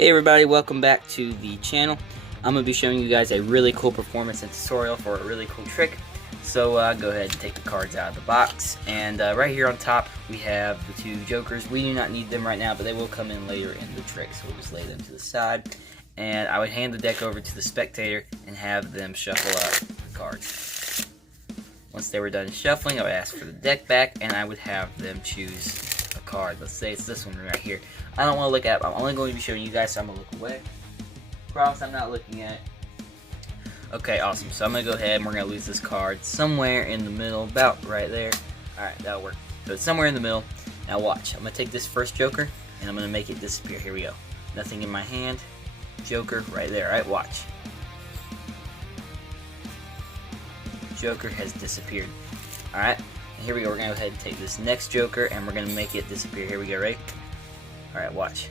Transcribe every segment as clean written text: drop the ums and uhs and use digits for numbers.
Hey everybody, welcome back to the channel. I'm going to be showing you guys a really cool performance and tutorial for a really cool trick. So go ahead and take the cards out of the box. And right here on top we have the two jokers. We do not need them right now, but they will come in later in the trick. So we'll just lay them to the side. And I would hand the deck over to the spectator and have them shuffle up the cards. Once they were done shuffling, I would ask for the deck back and I would have them choose a card. Let's say it's this one right here. I don't want to look at it. I'm only going to be showing you guys, so I'm going to look away. Promise I'm not looking at it. Okay, awesome. So I'm going to go ahead and we're going to lose this card somewhere in the middle, about right there. Alright, that'll work. So it's somewhere in the middle. Now watch. I'm going to take this first joker and I'm going to make it disappear. Here we go. Nothing in my hand. Joker right there. Alright, watch. Joker has disappeared. Alright, and here we go. We're going to go ahead and take this next joker and we're going to make it disappear. Here we go, right? Alright, watch.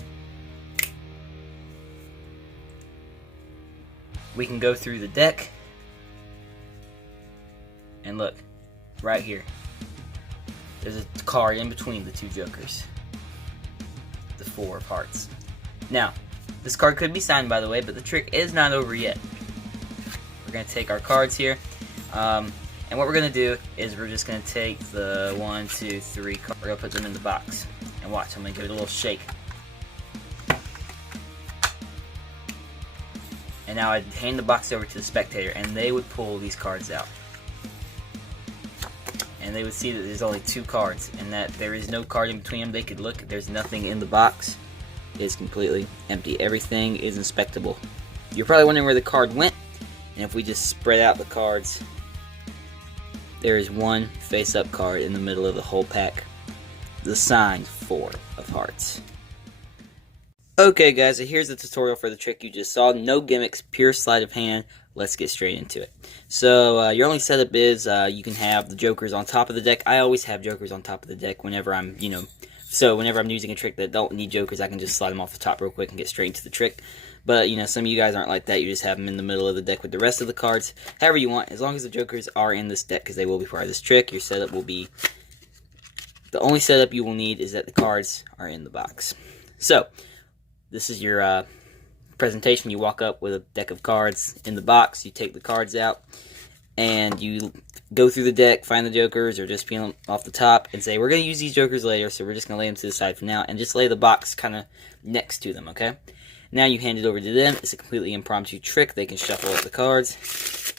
We can go through the deck. And look, right here. There's a card in between the two jokers. The Four of Hearts. Now, this card could be signed, by the way, but the trick is not over yet. We're going to take our cards here. And what we're going to do is we're just going to take the 1, 2, 3 cards. We're going to put them in the box. And watch, I'm going to give it a little shake. And now I'd hand the box over to the spectator and they would pull these cards out. And they would see that there's only 2 cards and that there is no card in between them. They could look, there's nothing in the box. It's completely empty. Everything is inspectable. You're probably wondering where the card went. And if we just spread out the cards, there is one face-up card in the middle of the whole pack. The signed Four of Hearts. Okay guys, so here's the tutorial for the trick you just saw. No gimmicks, pure sleight of hand. Let's get straight into it. So your only setup is you can have the jokers on top of the deck. I always have jokers on top of the deck whenever I'm, so whenever I'm using a trick that don't need jokers, I can just slide them off the top real quick and get straight into the trick. But, some of you guys aren't like that. You just have them in the middle of the deck with the rest of the cards. However you want, as long as the jokers are in this deck, because they will be part of this trick, your setup will be... The only setup you will need is that the cards are in the box. So, this is your presentation. You walk up with a deck of cards in the box. You take the cards out, and you go through the deck, find the jokers, or just peel them off the top, and say, we're going to use these jokers later, so we're just going to lay them to the side for now, and just lay the box kind of next to them, okay? Now you hand it over to them. It's a completely impromptu trick. They can shuffle up the cards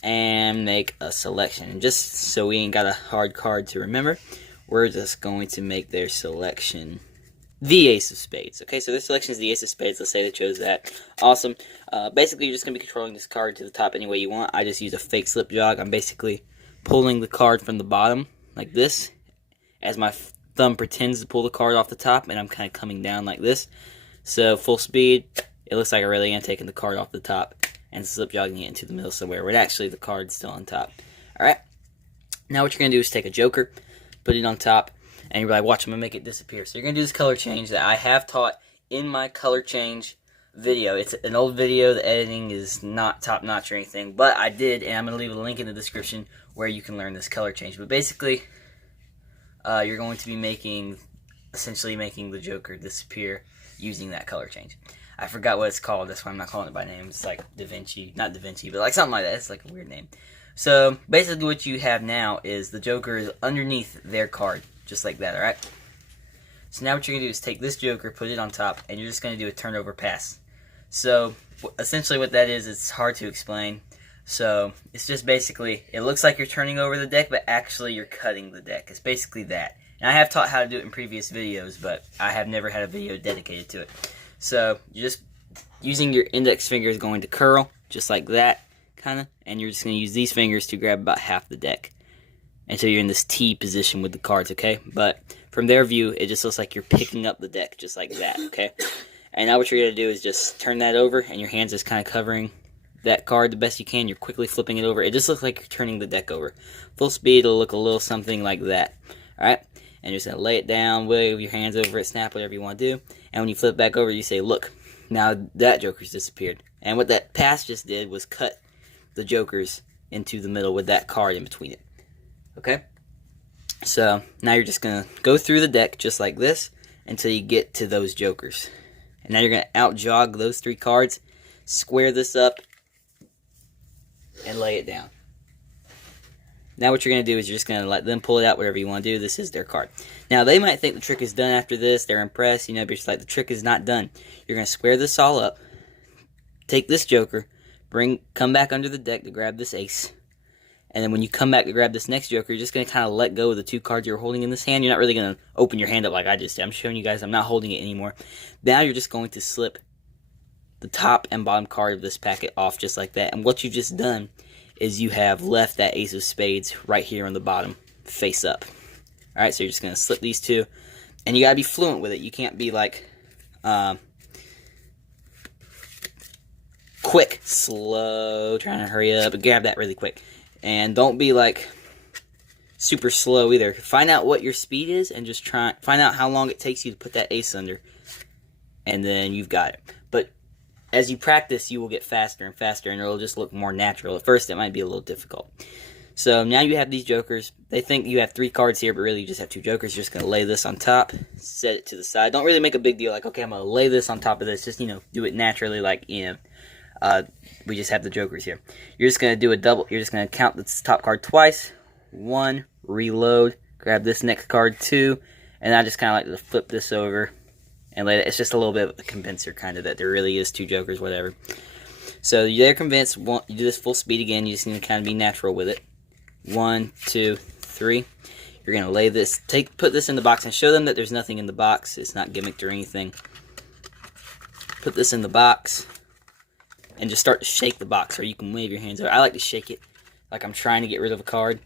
and make a selection. And just so we ain't got a hard card to remember, we're just going to make their selection the Ace of Spades. Okay, so their selection is the Ace of Spades. Let's say they chose that. Awesome. Basically, you're just going to be controlling this card to the top any way you want. I just use a fake slip jog. I'm basically pulling the card from the bottom like this as my thumb pretends to pull the card off the top, and I'm kind of coming down like this. So, full speed, it looks like I really am taking the card off the top and slip jogging it into the middle somewhere, where actually the card's still on top. Alright, now what you're going to do is take a joker, put it on top, and you're like, watch, I'm going to make it disappear. So you're going to do this color change that I have taught in my color change video. It's an old video, the editing is not top-notch or anything, but I did, and I'm going to leave a link in the description where you can learn this color change. But basically, you're going to be essentially making the joker disappear using that color change. I forgot what it's called, that's why I'm not calling it by name. It's like Da Vinci, not Da Vinci, but like something like that. It's like a weird name. So basically what you have now is the joker is underneath their card, just like that, alright? So now what you're going to do is take this joker, put it on top, and you're just going to do a turnover pass. So essentially what that is, it's hard to explain. So it's just basically, it looks like you're turning over the deck, but actually you're cutting the deck. It's basically that. And I have taught how to do it in previous videos, but I have never had a video dedicated to it. So you're just using your index finger is going to curl, just like that, kind of. And you're just going to use these fingers to grab about half the deck until you're in this T position with the cards, okay? But from their view, it just looks like you're picking up the deck, just like that, okay? And now what you're going to do is just turn that over, and your hand's just kind of covering that card the best you can. You're quickly flipping it over. It just looks like you're turning the deck over. Full speed, it'll look a little something like that, alright? And you're just going to lay it down, wave your hands over it, snap, whatever you want to do. And when you flip back over, you say, look, now that joker's disappeared. And what that pass just did was cut the jokers into the middle with that card in between it. Okay? So, now you're just going to go through the deck just like this until you get to those jokers. And now you're going to out jog those 3 cards, square this up, and lay it down. Now what you're going to do is you're just going to let them pull it out, whatever you want to do. This is their card. Now they might think the trick is done after this. They're impressed, but you're just like, the trick is not done. You're going to square this all up, take this joker, come back under the deck to grab this ace. And then when you come back to grab this next joker, you're just going to kind of let go of the 2 cards you're holding in this hand. You're not really going to open your hand up like I just did. I'm showing you guys I'm not holding it anymore. Now you're just going to slip the top and bottom card of this packet off just like that. And what you've just done is you have left that ace of spades right here on the bottom, face up. Alright, so you're just going to slip these 2. And you got to be fluent with it. You can't be like quick, slow, trying to hurry up and grab that really quick. And don't be like super slow either. Find out what your speed is and just find out how long it takes you to put that ace under. And then you've got it. But as you practice, you will get faster and faster, and it'll just look more natural. At first, it might be a little difficult. So now you have these jokers. They think you have 3 cards here, but really you just have 2 jokers. You're just going to lay this on top, set it to the side. Don't really make a big deal like, okay, I'm going to lay this on top of this. Just, do it naturally like, we just have the jokers here. You're just going to do a double. You're just going to count the top card twice. 1, reload, grab this next card, 2, and I just kind of like to flip this over and let it. It's just a little bit of a convincer kind of that there really is 2 jokers, whatever. So they're convinced. You do this full speed again. You just need to kind of be natural with it. 1, 2, 3. You're going to lay this, put this in the box and show them that there's nothing in the box. It's not gimmicked or anything. Put this in the box and just start to shake the box, or you can wave your hands over. I like to shake it like I'm trying to get rid of a card.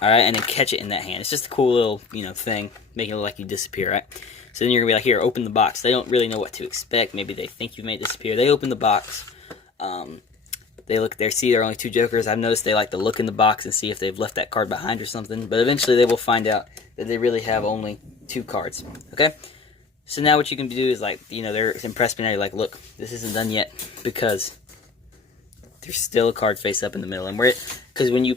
Alright, and then catch it in that hand. It's just a cool little, thing, making it look like you disappear, right? So then you're going to be like, here, open the box. They don't really know what to expect. Maybe they think you may disappear. They open the box. They look there, see there are only 2 jokers. I've noticed they like to look in the box and see if they've left that card behind or something. But eventually they will find out that they really have only 2 cards. Okay? So now what you can do is like, they're impressed, and you're like, look, this isn't done yet because there's still a card face up in the middle. And because when you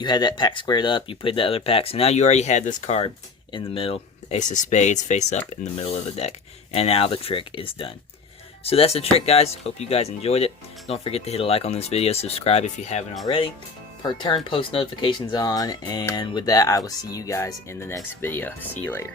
had that pack squared up, you put that other pack, so now you already had this card in the middle, ace of spades face up in the middle of the deck. And now the trick is done. So that's the trick, guys. Hope you guys enjoyed it. Don't forget to hit a like on this video, subscribe if you haven't already, turn post notifications on, and with that, I will see you guys in the next video. See you later.